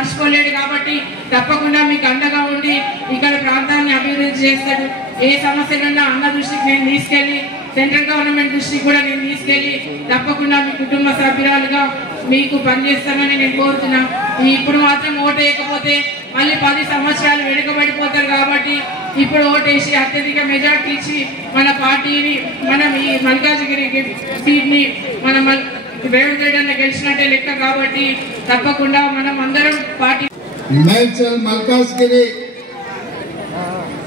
మర్చిపోలేడు కాబట్టి తప్పకుండా మీకు అండగా ఉండి ఇక్కడ ప్రాంతాన్ని అభివృద్ధి చేస్తాడు. ఏ సమస్యలున్నా అన్న దృష్టికి నేను తీసుకెళ్లి సెంట్రల్ గవర్నమెంట్ దృష్టికి కూడా నేను తీసుకెళ్లి తప్పకుండా మీ కుటుంబ సభ్యురాలుగా మీకు పనిచేస్తామని నేను కోరుతున్నా. ఇప్పుడు మాత్రం ఓటేయకపోతే మళ్ళీ 10 సంవత్సరాలు వెనుకబడిపోతారు కాబట్టి ఇప్పుడు ఓటేసి అత్యధిక మెజార్టీ ఇచ్చి మన పార్టీని మనం ఈ మల్కాజ్గిరి సీట్ని మనం రేవంత్ రెడ్డి అన్న గెలిచినట్టే లెక్క కాబట్టి తప్పకుండా మనం అందరం పార్టీ మేడ్చల్ మల్కాజ్గిరి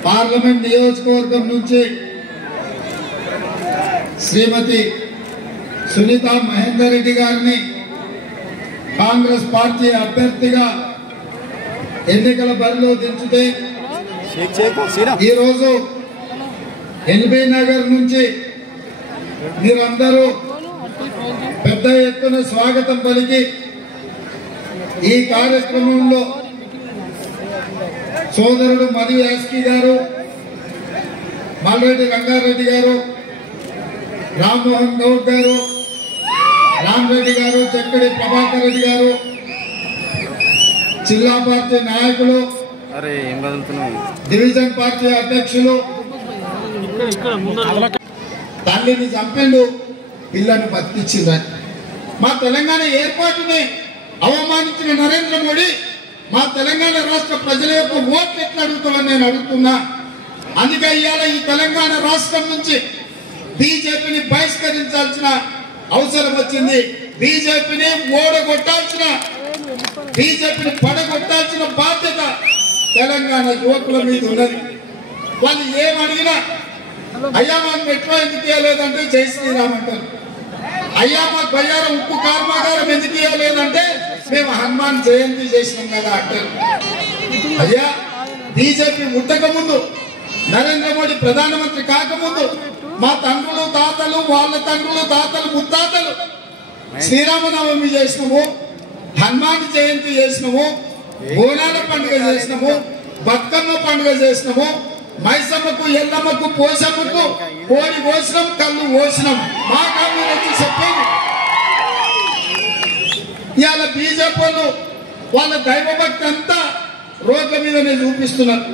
పార్లమెంట్ నియోజకవర్గం నుంచి శ్రీమతి సునీత మహేందర్ రెడ్డి గారిని కాంగ్రెస్ పార్టీ అభ్యర్థిగా ఎన్నికల బరిలో దించితే ఈరోజు ఎల్బీ నగర్ నుంచి మీరందరూ పెద్ద ఎత్తున స్వాగతం పలికి ఈ కార్యక్రమంలో సోదరుడు మధు యాస్కి గారు, మల్రెడ్డి రంగారెడ్డి గారు, రామ్మోహన్ గౌడ్ గారు, రామరెడ్డి గారు, చెక్కడి ప్రభాకర్ రెడ్డి గారు, జిల్లా పార్టీ నాయకులు, డివిజన్ పార్టీ అధ్యక్షులు, తల్లిని చంపిండు పిల్లను బతికించిందని మా తెలంగాణ ఏర్పాటుని అవమానించిన నరేంద్ర మోడీ మా తెలంగాణ రాష్ట్ర ప్రజల యొక్క ఓట్లు ఎట్లా అడుగుతామని నేను అడుగుతున్నా. అందుకే ఇవాళ ఈ తెలంగాణ రాష్ట్రం నుంచి బీజేపీని బహిష్కరించాల్సిన అవసరం వచ్చింది. బీజేపీని ఓడగొట్టాల్సిన, బీజేపీని పడగొట్టాల్సిన బాధ్యత తెలంగాణ యువకుల మీద ఉన్నది. వాళ్ళు ఏమడిగినా అయ్యా మాకు మెట్రో ఎందుకు ఇవ్వలేదంటే జై శ్రీరామ్ అంటారు. అయ్యా మాకు బయ్యారం ఉక్కు కర్మాగారం ఎందుకు ఇవ్వలేదంటే మేము హనుమాన్ జయంతి చేసినాం కదా అంటారు. అయ్యా బీజేపీ పుట్టక ముందు, నరేంద్ర మోడీ ప్రధానమంత్రి కాకముందు మా తండ్రులు తాతలు, వాళ్ళ తండ్రులు తాతలు ముత్తాతలు శ్రీరామనవమి చేసినాము, హనుమాన్ జయంతి చేసినాము, బోనాల పండుగ చేసినాము, బతుకమ్మ పండుగ చేసినాము, మైసమ్మకు, ఎల్లమ్మకు, పోసమ్మకు కోడి కోసినాం, కళ్ళు కోసినాం. మా కళ్ళు వచ్చి చెప్పేది. ఇవాళ బీజేపీ వాళ్ళు వాళ్ళ దైవభక్తి అంతా రోడ్ల మీదనే చూపిస్తున్నారు.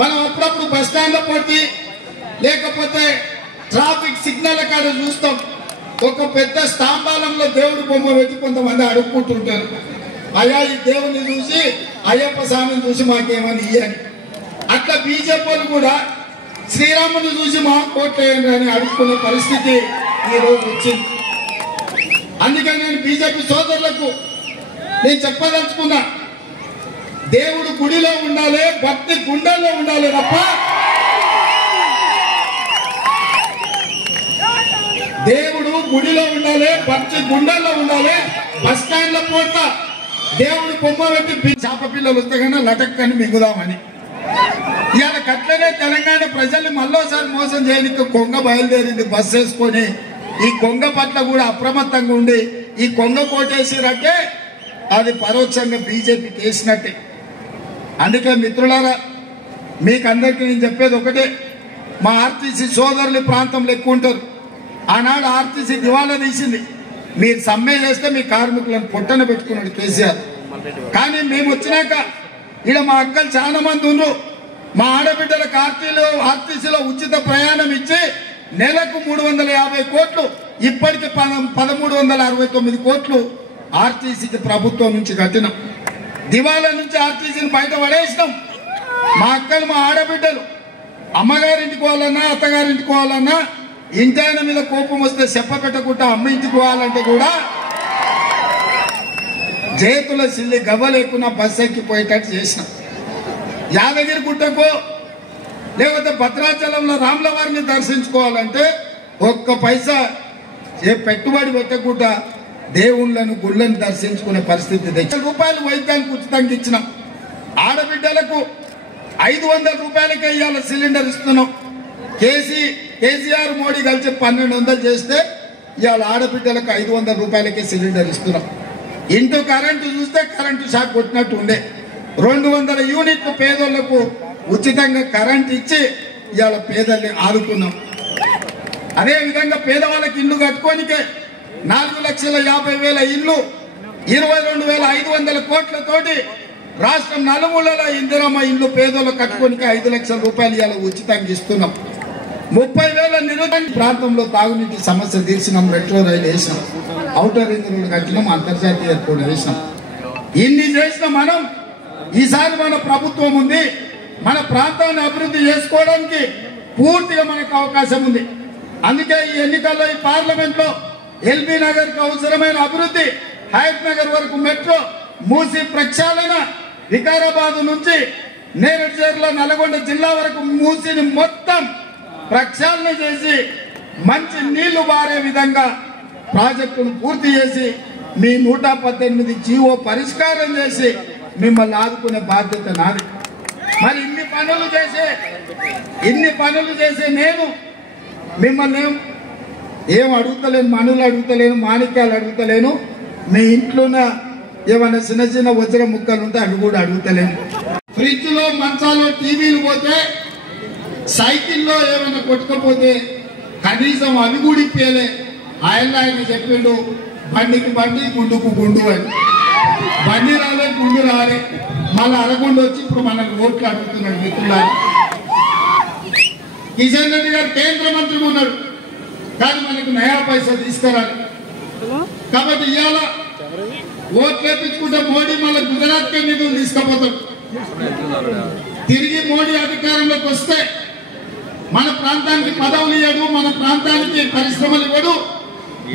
మనం అప్పుడప్పుడు బస్ స్టాండ్లో పోటీ లేకపోతే ట్రాఫిక్ సిగ్నల్ కాడ చూస్తాం, ఒక పెద్ద స్తంభాలంలో దేవుడి బొమ్మ పెట్టి కొంతమంది అడుక్కుంటుంటారు. అయ్యా ఈ దేవుని చూసి, అయ్యప్ప స్వామిని చూసి మాకేమని ఇయ్యని. అట్లా బీజేపీ వాళ్ళు కూడా శ్రీరాముని చూసి మా కోట్లేయండి అని అడుక్కునే పరిస్థితి ఈరోజు వచ్చింది. అందుకని నేను బీజేపీ సోదరులకు నేను చెప్పదలుచుకున్నా, దేవుడు గుడిలో ఉండాలి, భక్తి గుండెల్లో ఉండాలి తప్ప దేవుడు గుడిలో ఉండాలి, భక్తి గుండెల్లో ఉండాలి. బస్ స్టాండ్ లో పోట దేవుడు బొమ్మ పెట్టి చేప పిల్లలు వస్తే కన్నా లటక్కని మిగుదామని ఇవాళ కట్లనే తెలంగాణ ప్రజల్ని మళ్ళోసారి మోసం చేయడానికి కొంగ బయలుదేరింది బస్ వేసుకొని. ఈ కొంగ పట్ల కూడా అప్రమత్తంగా ఉండి ఈ కొంగ కోటేసిరంటే అది పరోక్షంగా బీజేపీకి వేసినట్టే. అందుకే మిత్రులారా, మీకు అందరికీ నేను చెప్పేది ఒకటే, మా ఆర్టీసీ సోదరులు ప్రాంతంలో ఎక్కువ ఉంటారు. ఆనాడు ఆర్టీసీ దివాలా తీసింది. మీరు సమ్మె చేస్తే మీ కార్మికులను పొట్టన పెట్టుకున్నాడు కేసీఆర్. కానీ మేము వచ్చినాక ఇక్కడ మా అక్కలు చాలా మంది ఉన్నారు. మా ఆడబిడ్డలకు ఆర్టీసీలో ఉచిత ప్రయాణం ఇచ్చి నెలకు 350 కోట్లు, ఇప్పటికి 1369 కోట్లు ఆర్టీసీకి ప్రభుత్వం నుంచి కట్టినాం. దివాలా నుంచి ఆర్టీసీని బయట పడేసినాం. మా అక్కలు, మా ఆడబిడ్డలు అమ్మగారింటికి పోవాలన్నా, అత్తగారింటికి పోవాలన్నా, ఇంటాయన మీద కోపం వస్తే చెప్ప పెట్టకుండా అమ్మ ఇంటికి పోవాలంటే కూడా చేతుల సిల్లి గవ్వ లేకుండా బస్సు ఎక్కిపోయేటట్టు చేసినాం. యాదగిరి గుట్టకు లేకపోతే భద్రాచలంలో రాముల వారిని దర్శించుకోవాలంటే ఒక్క పైసా పెట్టుబడి పెట్టకుండా దేవుళ్ళను, గుళ్ళను దర్శించుకునే పరిస్థితి రూపాయలు వైద్యానికి ఉచితంగా ఇచ్చినాం. ఆడబిడ్డలకు 500 రూపాయలకే ఇవాళ సిలిండర్ ఇస్తున్నాం. కేసీఆర్ మోడీ కలిసి 1200 చేస్తే ఇవాళ ఆడబిడ్డలకు 500 రూపాయలకే సిలిండర్ ఇస్తున్నాం. ఇంటూ కరెంటు చూస్తే కరెంటు షాక్ కొట్టినట్టు ఉండే 200 యూనిట్లు పేదోళ్లకు ఉచితంగా కరెంట్ ఇచ్చి ఇవాళ పేదల్ని ఆదుకున్నాం. అదేవిధంగా పేదవాళ్ళకి ఇల్లు కట్టుకోనికే 4,50,000 ఇల్లు 22,500 కోట్లతోటి రాష్ట్రం నలుమూలల ఇందిరమ్మ ఇల్లు పేదోళ్ళు కట్టుకోనికి 5 లక్షల రూపాయలు ఇవాళ ఉచితంగా ఇస్తున్నాం. 30,000 నిరుద్యోగ ప్రాంతంలో తాగునీటి సమస్య తీర్చినాం. మెట్రో రైలు వేసినాం, ఔటర్ రింగ్ రోడ్ కట్టినాం, అంతర్జాతీయ ఎయిర్పోర్ట్ వేసినాం. ఇన్ని చేసిన మనం ఈసారి మన ప్రభుత్వం ఉంది, మన ప్రాంతాన్ని అభివృద్ధి చేసుకోవడానికి పూర్తిగా మనకు అవకాశం ఉంది. అందుకే ఈ ఎన్నికల్లో ఈ పార్లమెంట్లో ఎల్బీ నగర్కు అవసరమైన అభివృద్ధి, హయత్ నగర్ వరకు మెట్రో, మూసి ప్రక్షాళన, వికారాబాద్ నుంచి నేరేడ్చేర్ల నల్గొండ జిల్లా వరకు మూసిని మొత్తం ప్రక్షాళన చేసి మంచి నీళ్లు బారే విధంగా ప్రాజెక్టును పూర్తి చేసి మీ 118 జీవో పరిష్కారం చేసి మిమ్మల్ని ఆదుకునే బాధ్యత నాది. మరి ఇన్ని పనులు చేసే నేను మిమ్మల్ని ఏం అడుగుతలేను, మనులు అడుగుతలేను, మాణిక్యాలు అడుగుతలేను, మీ ఇంట్లో ఏమైనా చిన్న చిన్న వజ్ర ముక్కలు ఉంటే అవి కూడా అడుగుతలేను. ఫ్రిడ్జ్ లో, మంచాలో టీవీలు పోతే, సైకిల్లో ఏమైనా కొట్టుకపోతే కనీసం అవి కూడా ఇప్పేలే. ఆయన చెప్పిండు, బండికి బండి, గుండుకు గుండు అని. బండి రాలే, గుండు రాలే, మళ్ళీ అరగుండు వచ్చి ఇప్పుడు మనకు ఓట్లు అడుగుతున్నాడు. మిత్రులారా, కిషన్ రెడ్డి గారు కేంద్ర మంత్రి ఉన్నాడు, కానీ మనకు నయా పైసా తీసుకురాలి. కాబట్టి ఇవాళ ఓట్లు వేపించుకుంటే మోడీ మళ్ళీ గుజరాత్ కే నిధులు తీసుకుపోతాడు. తిరిగి మోడీ అధికారంలోకి వస్తే మన ప్రాంతానికి పదవులు ఇవ్వడు, మన ప్రాంతానికి పరిశ్రమలు ఇవ్వడు,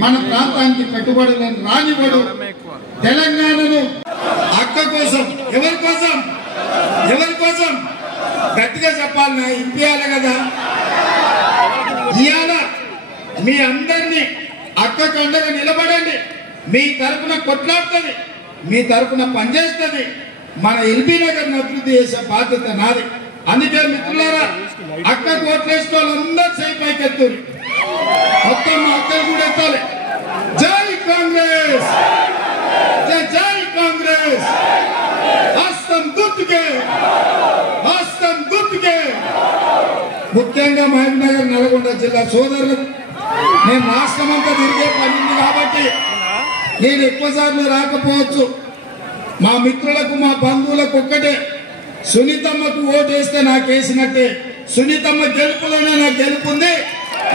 మన ప్రాంతానికి పెట్టుబడులను రానివ్వడు. తెలంగాణను అక్క కోసం, ఎవరి కోసం గట్టిగా చెప్పాలన్నా, ఇప్పియాలి కదా. ఇవాళ మీ అందరినీ అక్కకు అండగా నిలబడండి. మీ తరఫున కొట్లాడుతుంది, మీ తరఫున పనిచేస్తుంది. మన ఎల్బీ నగర్ అభివృద్ధి చేసే బాధ్యత నాది. అందుకే మిత్రులారా, అక్కకు ఓట్లేసిన వాళ్ళందరూ చేయి పైకెత్తారు. మొత్తం మా అక్కలు కూడా ఎత్తాలి. జై కాంగ్రెస్, జై కాంగ్రెస్, హస్తం గుర్తుకే. ముఖ్యంగా మహబూబ్ నగర్, నల్గొండ జిల్లా సోదరులకు నేను రాష్ట్రం అంతా తిరిగే పని ఉంది కాబట్టి నేను ఎక్కువ సార్లు రాకపోవచ్చు. మా మిత్రులకు, మా బంధువులకు ఒక్కటే, సునీతమ్మకు ఓటేస్తే నాకు వేసినట్టే. సునీతమ్మ గెలుపులోనే నాకు గెలుపుంది.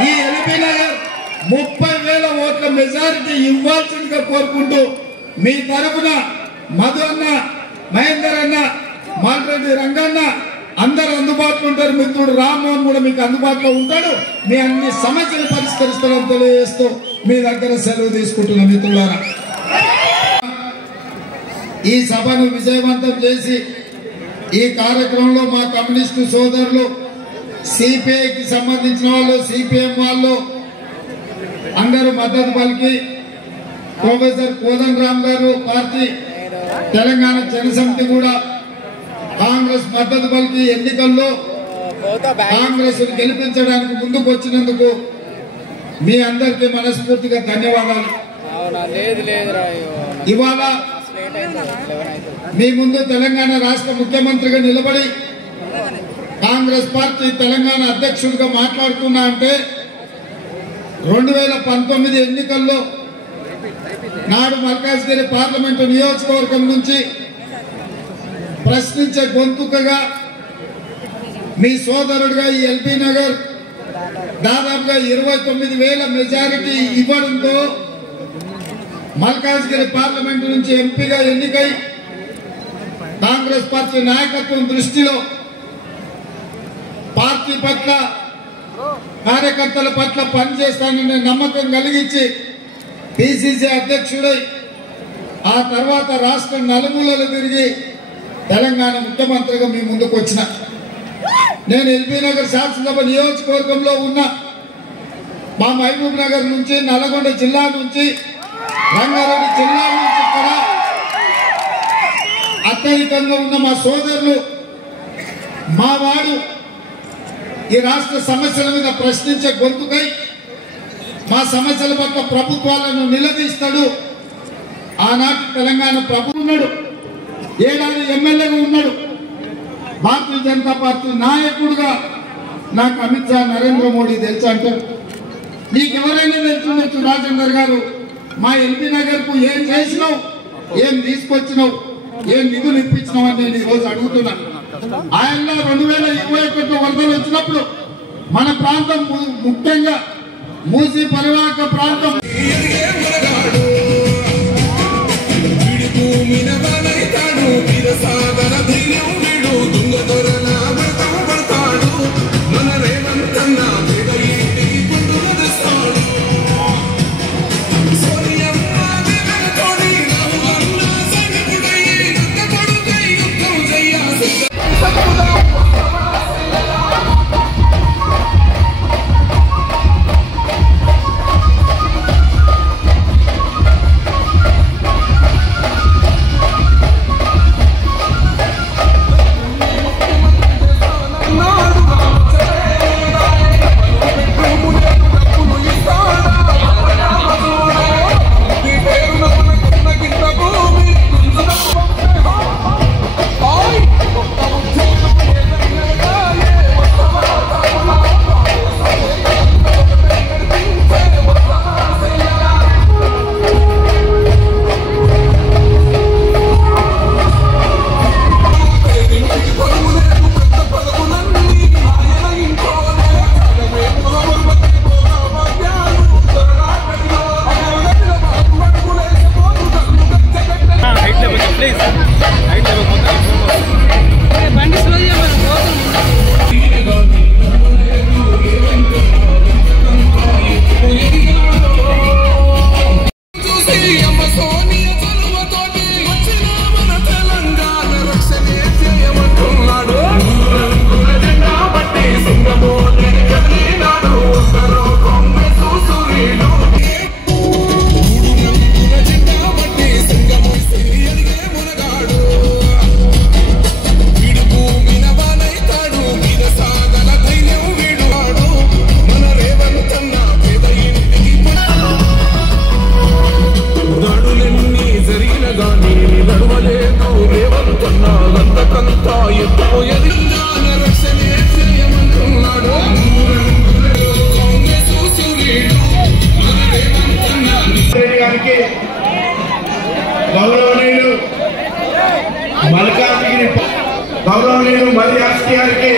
ఈ ఎల్బీ నగర్ 30,000 ఓట్ల మెజారిటీ ఇవ్వాల్సిందిగా కోరుకుంటూ మీ తరఫున మధు అన్న, మహేందర్ అన్న, మాల్రెడ్డి రంగన్న అందరు అందుబాటులో ఉంటారు. మిత్రుడు రామ్మోహన్ కూడా మీకు అందుబాటులో ఉంటాడు. మీ అన్ని సమస్యలు పరిష్కరిస్తారని తెలియజేస్తూ మీ దగ్గర సెలవు తీసుకుంటున్న మిత్రులారా, ఈ సభను విజయవంతం చేసి ఈ కార్యక్రమంలో మా కమ్యూనిస్టు సోదరులు, సిపిఐకి సంబంధించిన వాళ్ళు, సిపిఎం వాళ్ళు అందరూ మద్దతు పలికి, ప్రొఫెసర్ కోదండరామ్ గారు పార్టీ తెలంగాణ జనసమితి కూడా కాంగ్రెస్ మద్దతు పలికి ఎన్నికల్లో కాంగ్రెస్ గెలిపించడానికి ముందుకు వచ్చినందుకు మీ అందరికీ మనస్ఫూర్తిగా ధన్యవాదాలు. ఇవాళ మీ ముందు తెలంగాణ రాష్ట్ర ముఖ్యమంత్రిగా నిలబడి కాంగ్రెస్ పార్టీ తెలంగాణ అధ్యక్షుడిగా మాట్లాడుతున్నా అంటే 2019 ఎన్నికల్లో నాడు మల్కాజ్గిరి పార్లమెంటు నియోజకవర్గం నుంచి ప్రశ్నించే గొంతుకగా మీ సోదరుడిగా ఈ ఎల్బీ నగర్ దాదాపుగా 29,000 మెజారిటీ ఇవ్వడంతో మల్కాజ్గిరి పార్లమెంటు నుంచి ఎంపీగా ఎన్నికై కాంగ్రెస్ పార్టీ నాయకత్వం దృష్టిలో పార్టీ పట్ల, కార్యకర్తల పట్ల పనిచేస్తాననే నమ్మకం కలిగించి పిసిసి అధ్యక్షుడై ఆ తర్వాత రాష్ట్ర నలుమూలలు తిరిగి తెలంగాణ ముఖ్యమంత్రిగా మీ ముందుకు వచ్చిన నేను ఎల్బీ నగర్ శాసనసభ నియోజకవర్గంలో ఉన్న మా మహబూబ్ నగర్ నుంచి, నల్గొండ జిల్లా నుంచి, రంగారెడ్డి జిల్లా నుంచి కూడా అత్యధికంగా ఉన్న మా సోదరులు, మా వాడు ఈ రాష్ట్ర సమస్యల మీద ప్రశ్నించే గొంతుకై మా సమస్యల పట్ల ప్రభుత్వాలను నిలదీస్తాడు. ఆనాటి తెలంగాణ ప్రభుత్వం ఉన్నాడు, 7 ఎమ్మెల్యేగా ఉన్నాడు. భారతీయ జనతా పార్టీ నాయకుడుగా నాకు అమిత్ షా, నరేంద్ర మోడీ తెలుసు అంటారు. నీకెవరైనా తెలుసు రాజేందర్ గారు, మా ఎల్బీ నగర్ కు ఏం చేసినావు, ఏం తీసుకొచ్చినావు, ఏం నిధులు ఇప్పించినావు అని నేను ఈరోజు అడుగుతున్నాను. ఆయనలో 2021 వరదలు వచ్చినప్పుడు మన ప్రాంతం ముఖ్యంగా మూసి పరివాహక ప్రాంతం గౌరవనీయులు మల్యాస్ గారికి